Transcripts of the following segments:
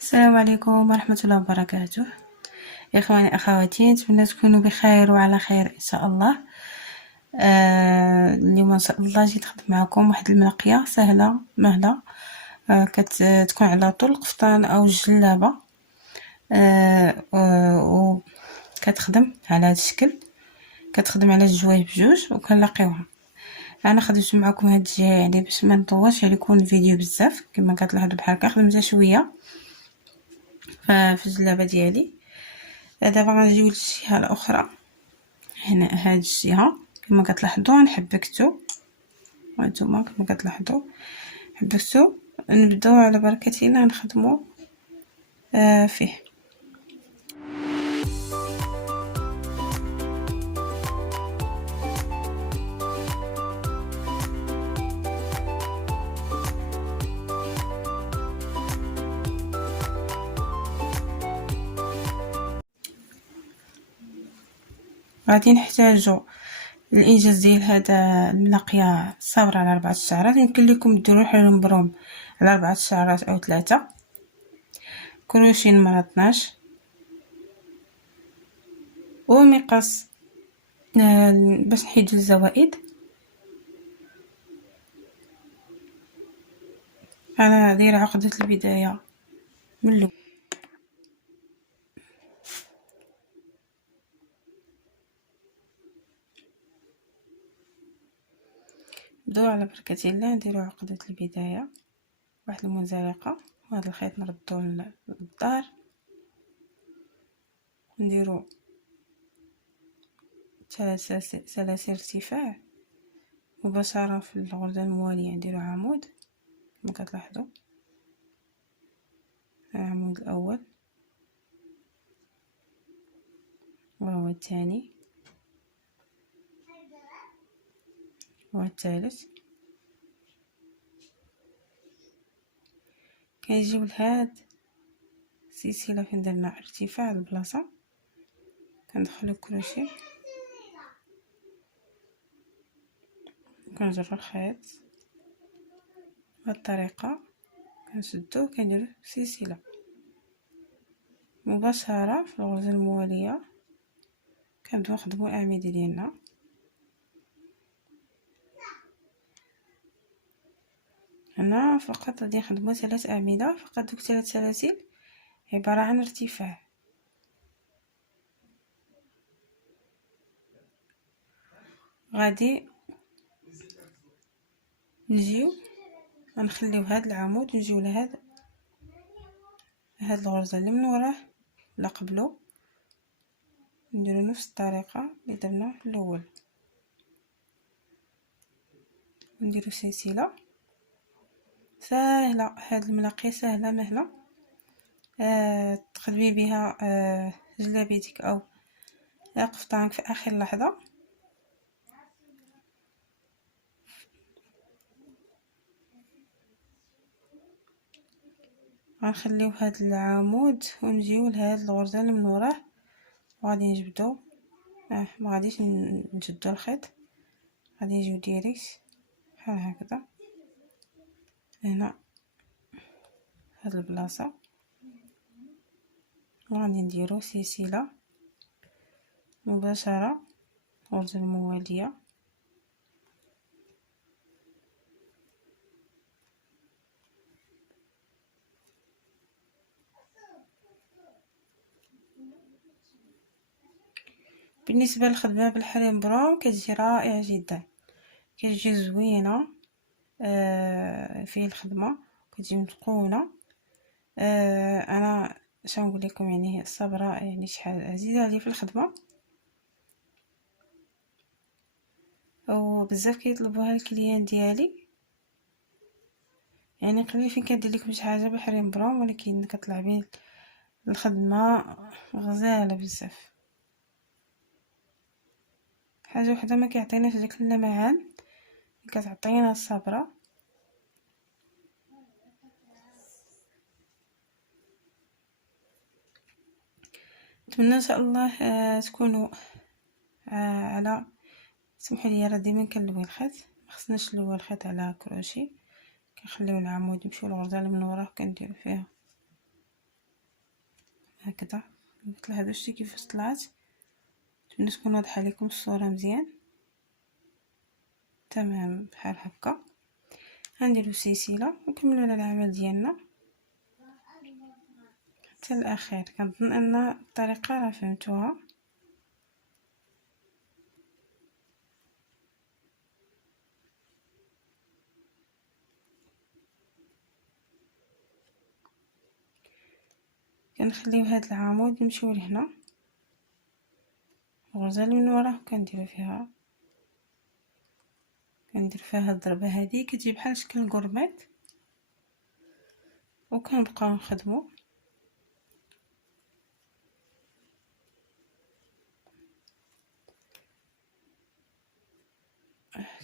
السلام عليكم ورحمة الله وبركاته. إخواني أخواتي، نتمنى تكونوا بخير وعلى خير إن شاء الله. اليوم إن شاء الله جيت نخدم معكم واحد الملقية سهلة مهلة. كتكون على طول القفطان أو الجلابة، وكتخدم على هذا الشكل، كتخدم على الجوايه بجوج وكنلاقيوهم. انا خدمت معكم هاد الجهه يعني باش ما نطولش عليكم الفيديو بزاف. كما كتلاحظوا بحال هكا خدمتها شويه في الجلابه ديالي. دابا غنجيو للجهه الاخرى. هنا هاد الجهه كما كتلاحظوا نحبكتو، وانتم كما كتلاحظوا حبكتو. نبداو على بركه الله نخدموا فيه. غادي نحتاجو الانجاز ديال هذا الملقيه صابر على 4 شعرات. يمكن لكم ديروا حل مبروم على 4 شعرات او 3. كروشي نمره 12 ومقص باش نحيدو الزوائد. انا دايره عقده البدايه من الاول. نبداو على بركه الله نديرو عقده البدايه، واحد المنزلقه، وهذا الخيط نردو للدار، نديرو 3 سلاسل ارتفاع مباشره في الغرزه المواليه. نديرو عمود كما كتلاحظوا، العمود الاول وهو الثاني والثالث. كنجيو لهاد السلسله فين درنا ارتفاع البلاصه، كندخلو الكروشي، كنجرو الخيط بهاد الطريقه، كنشدوه، كنديرو سلسله مباشره في الغرزه المواليه. كنبداو نخدمو الاعمده ديالنا. هنا فقط غادي نخدمو 3 اعمده فقط. دوك 3 سلاسل عباره عن ارتفاع. غادي نجيو غنخليو هاد العمود، نجيو لهاد الغرزه اللي من وراه لا قبلو، نديرو نفس الطريقه اللي درنا في الاول، نديرو سلسله سهله. هاد الملاقيه سهله مهله، تخدمي بها جلابيتك او قفطانك في اخر لحظه. غنخليو هاد العمود ونجيو لهاد الغرزه اللي من وراه، وغادي نجبدو ما غاديش نشدو الخيط، غادي نجيو ديريكت بحال هكذا هنا هاد البلاصه، وغادي نديرو سلسله مباشره الغرزه المواليه. بالنسبه للخدمه بالحريم براون كتجي رائعه جدا، كتجي زوينه في الخدمه، كتجي متقونه. انا شنو نقول لكم، يعني الصبره يعني شحال عزيزه عليا في الخدمه، وبزاف كيطلبوها الكليان ديالي. يعني قليل فين كندير لكم شي حاجه بالحريم براون، ولكن كطلع بيه الخدمه غزاله بزاف. حاجه وحده ما كيعطيناش داك اللمعان، كتعطينا الصبره. نتمنى ان شاء الله تكونوا على. سمحوا لي راه ديما كنلوي الخيط، ما خصناش نلوي الخيط على كروشي. كنخليو العمود يمشيو للغرزه اللي من وراه، كنديرو فيها هكذا. قلت لها شتي كيفاش طلعت، نتمنى تكون واضحه لكم الصوره مزيان. تمام بحال هكا. غنديرو سلسله ونكملوا على العمل ديالنا حتى الاخير. كنظن ان الطريقه راه فهمتوها. كنخليو هاد العمود نمشيو لهنا، الغرزه اللي من وراه كنديرو فيها هاد الضربه هادي كتجي بحال شكل القربات، وكنبقاو نخدمو.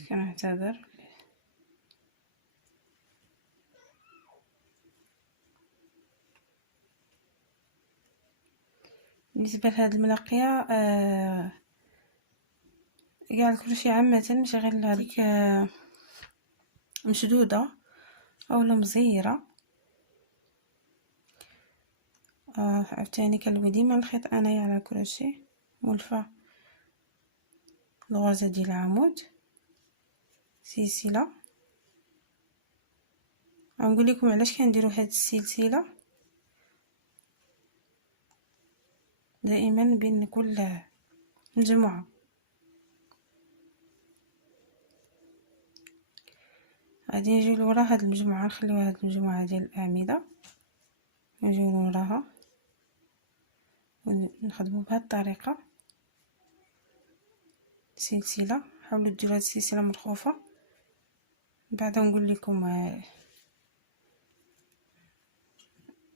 كنعتذر. بالنسبه لهاد الملاقيه كاع الكروشيه عامه ماشي غير هذيك مشدوده اولا مزيره. عاوتاني كنلوي ديما الخيط انايا على الكروشيه مولفه الغرزه ديال العمود سلسله. غنقول لكم علاش كنديروا هاد السلسله دائما بين كل مجموعه. غادي نجيو لورا هاد المجموعه، نخليو هاد المجموعه ديال الاعمده نجيو وراها ونخدموا بهذه الطريقه سلسله. حاولوا ديروا هاد السلسله مرخوفه، بعدا نقول لكم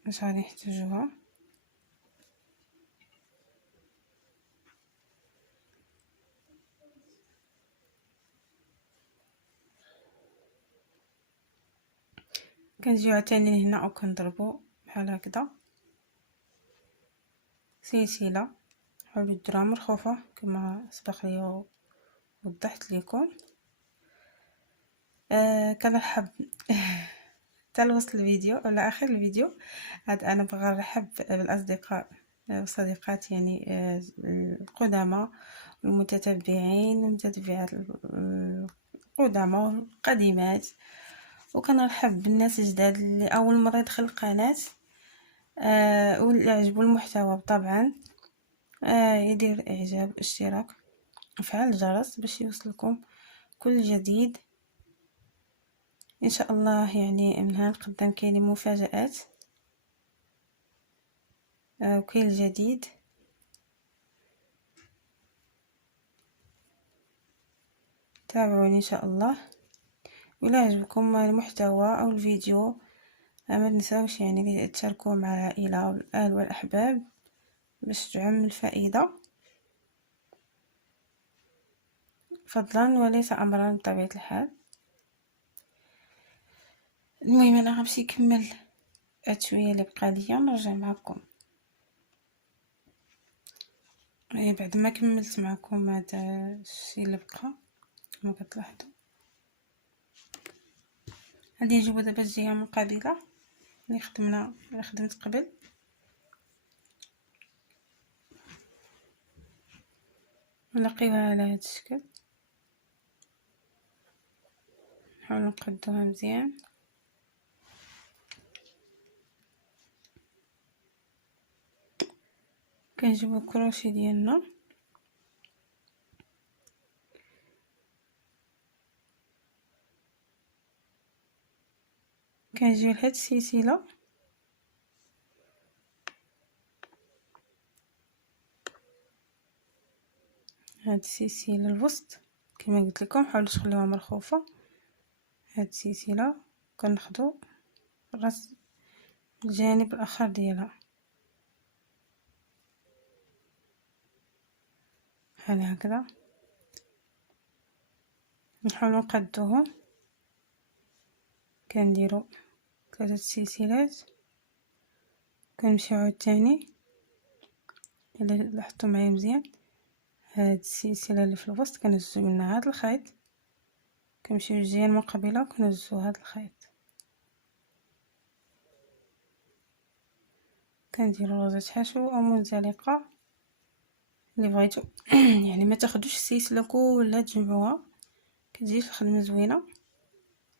اش غادي نحتاجوها. كنجيو عاوتاني هنا وكنضربوا بحال هكذا سلسله. حاولوا ديروها مرخوفه كما سبق لي وضحت لكم. كنرحب حتى لوسط الفيديو ولا اخر الفيديو عاد انا بغا نرحب بالاصدقاء والصديقات، يعني القدامى والمتتبعين والمتتبعات القدامى والقديمات. وكنرحب بالناس الجداد اللي اول مره يدخل القناه واللي عجبو المحتوى طبعا يدير اعجاب اشتراك وفعل الجرس باش يوصلكم كل جديد ان شاء الله. يعني من هنا نقدم كاين مفاجآت وكاين الجديد. تابعوني ان شاء الله. ولا عجبكم المحتوى او الفيديو ما تنساوش يعني تشاركوه مع العائله والاهل والاحباب باش تعم الفائده فضلا وليس امرا بطبيعه الحال. المهم انا غنمشي نكمل هاد شويه اللي بقى ليا ونرجع معكم. بعد ما كملت معكم هذا الشيء اللي بقى كما كتلاحظوا غادي نجيبو دابا الجهه المقابله اللي خدمت قبل. نلقيوها على هذا الشكل، نحاول نقدوها مزيان. كنجيبو الكروشي ديالنا كنجيو لهاد السلسله هاد السلسله الوسط كما قلت لكم حاولوا تخليوها مرخوفه. هاد السلسله كناخذوا راس الجانب الاخر ديالها بحال هكذا، نحاولوا نقدوهم. كنديروا 3 سلسلات كنمشيو عاوتاني الا لاحظتوا معايا مزيان. هاد السلسله اللي في الوسط كنهزو منها هاد الخيط، كنمشيو للجهه المقابله وكنهزو هاد الخيط كنديروا رزة حشو او منزلقه اللي بغيتو. يعني ما تاخدوش السلسله كلها تجمعوها، كتجي الخدمه زوينه.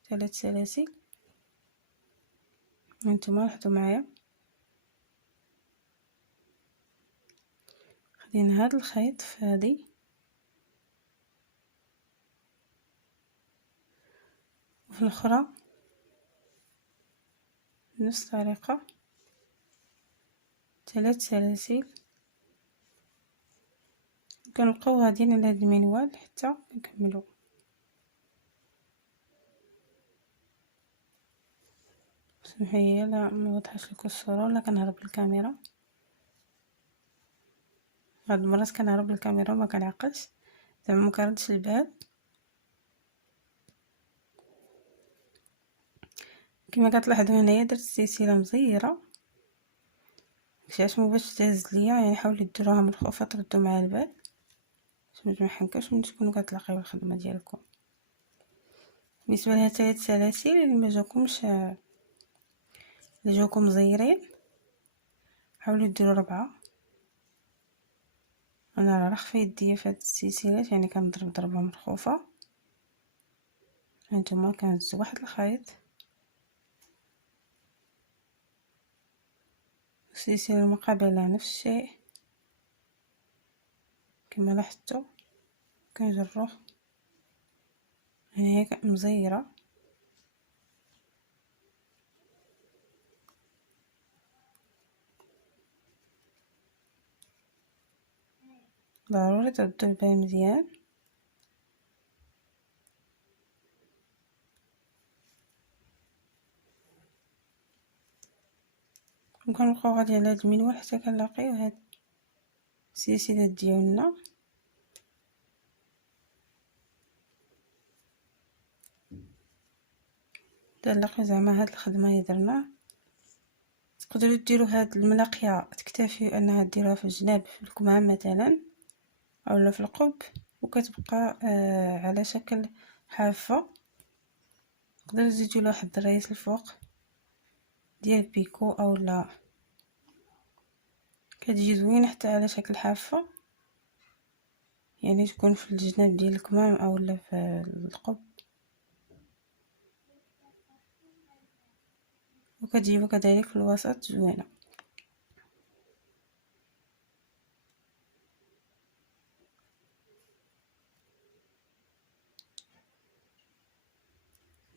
3 سلاسل هانتوما لاحظوا معايا. خدينا هذا الخيط في هذه وفي الاخرى بنفس الطريقه 3 سلاسل. كنبقاو غاديين على هاد المنوال حتى نكملو. سمحوا لا ما وضحش لكم الصوره ولا كنهرب بالكاميرا. هاد المرات كنهرب بالكاميرا وما كنعقلش زعما ما كردش البال. كما كتلاحظوا هنايا درت السلسله مزيره باش باش تهز ليا، يعني حاولوا ديروها من الخوفه تردوا مع البال باش ما يحنكوش من تكونوا كتلاقيو الخدمه ديالكم. بالنسبه لها 3 سلاسل اللي ما جاكمش اللي جاكم مزيرين حاولوا ديروا 4. انا راه خفي يديا في هاد السلسلات، يعني كنضرب ضربه مخوفه. هانتوما كنهز واحد الخيط السلسله المقابله نفس الشيء كما لاحظتوا. كنجروه هنا هيك مزيره. ضروري تردوا البال مزيان. وكنبقاو غادي على هاد المنوال حتى كنلاقيو هاد السلسله ديالنا. تلاقيو زعما هاد الخدمه اللي درنا. تقدروا ديروا هاد الملاقيه تكتفيو انها ديروها في الجناب في الكمام مثلا اولا في القب، وكتبقى على شكل حافه. تقدروا تزيدوا له واحد الرئيس الفوق ديال بيكو اولا كتجي زوينه حتى على شكل حافه، يعني تكون في الجناب ديال الكمام اولا في القب، وكتجيبو كذلك في الوسط زوينه.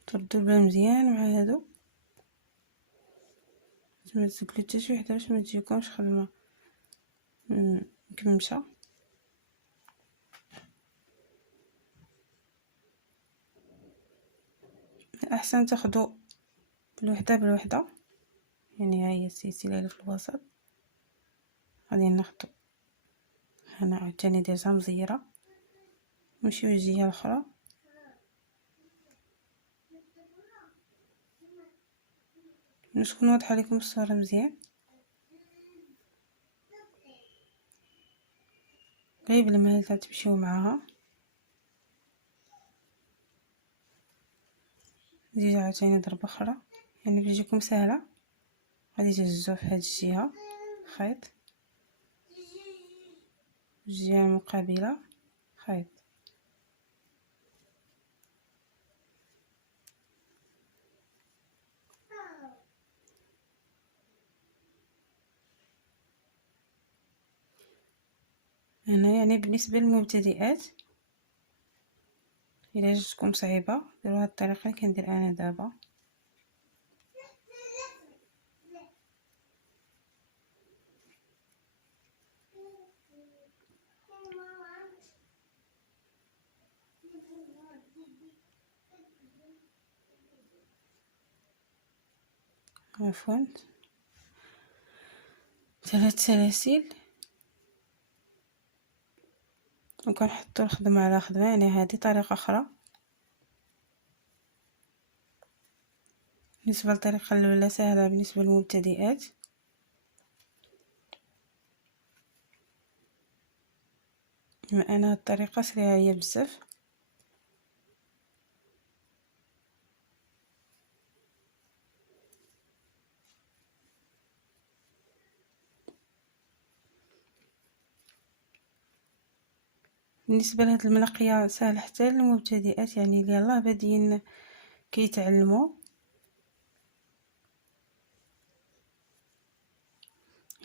تردوا البال مزيان مع هادو ما تسكلوا حتى شي وحده باش ما تجيكمش خدمه مكمشه. احسن تاخدوا بالوحده بالوحده. يعني ها هي السلسله اللي في الوسط غادي ناخدو هنا عاوتاني ديجا مزيره، نمشيو للجهه الاخرى. باش تكون واضحه لكم الصوره مزيان غير بلا ما تمشيو معاها. نديرو عاوتاني ضربه اخرى، يعني باش تجيكم سهله غادي تهزوه في هاد الجهه خيط، الجهه المقابله خيط. هنا يعني بالنسبه للمبتدئات الا جاتكم صعيبه ديروا هاد الطريقه اللي كندير انا دابا. عفوا 3 سلاسل وكنحطوا الخدمه على خدمه، يعني هذه طريقه اخرى. بالنسبه للطريقه الاولى سهله بالنسبه للمبتدئات، بما ان هاد الطريقه سريعه هي بزاف. بالنسبه لهاد الملقيه سهل حتى للمبتدئات، يعني اللي يلاه بادين كيتعلموا.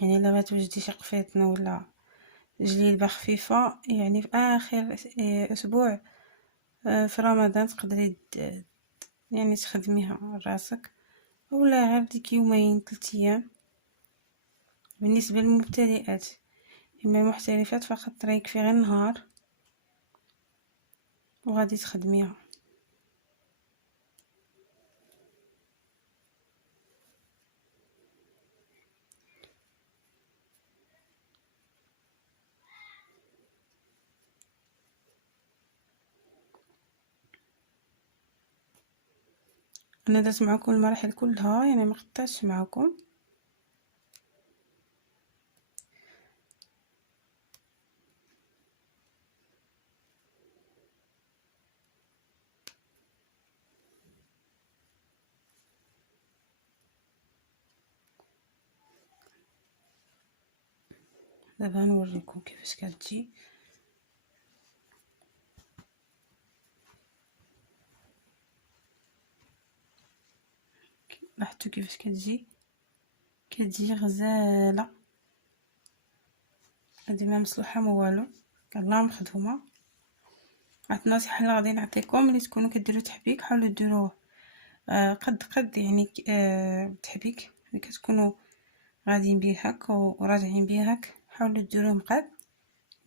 يعني الا بغيتي توجدي شي قفيطنه ولا جليبه خفيفه يعني في اخر اسبوع في رمضان تقدري يعني تخدميها راسك، ولا غير ديك يومين 3 ايام. بالنسبه للمبتدئات، اما المحترفات فقط راه يكفي غير نهار وغادي تخدميها. انا درت معكم المراحل كلها، يعني ما قطعتش معكم. دابا نوريكم كيفاش كتجي. لاحظتوا كيفاش كتجي غزاله، هادي ما مصلوحه ما والو، كلها مخدومه. واحد النصيحه اللي غادي نعطيكم، ملي تكونوا كديروا تحبيك حاولوا ديروه قد يعني تحبيك ملي كتكونوا غاديين بيه هكا وراجعين بيه هكا، حاولوا ديروه مقاد.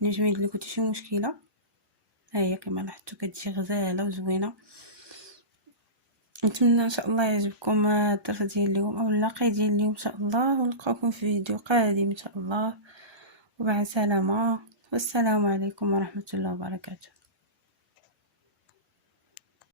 نجم يدير لكم شي مشكله. ها هي كما لاحظتوا كتجي غزاله وزوينه. نتمنى ان شاء الله يعجبكم الدرس ديال اليوم او اللاقي ديال اليوم ان شاء الله، ونلقاكم في فيديو قادم ان شاء الله، ومع سلامه، والسلام عليكم ورحمه الله وبركاته.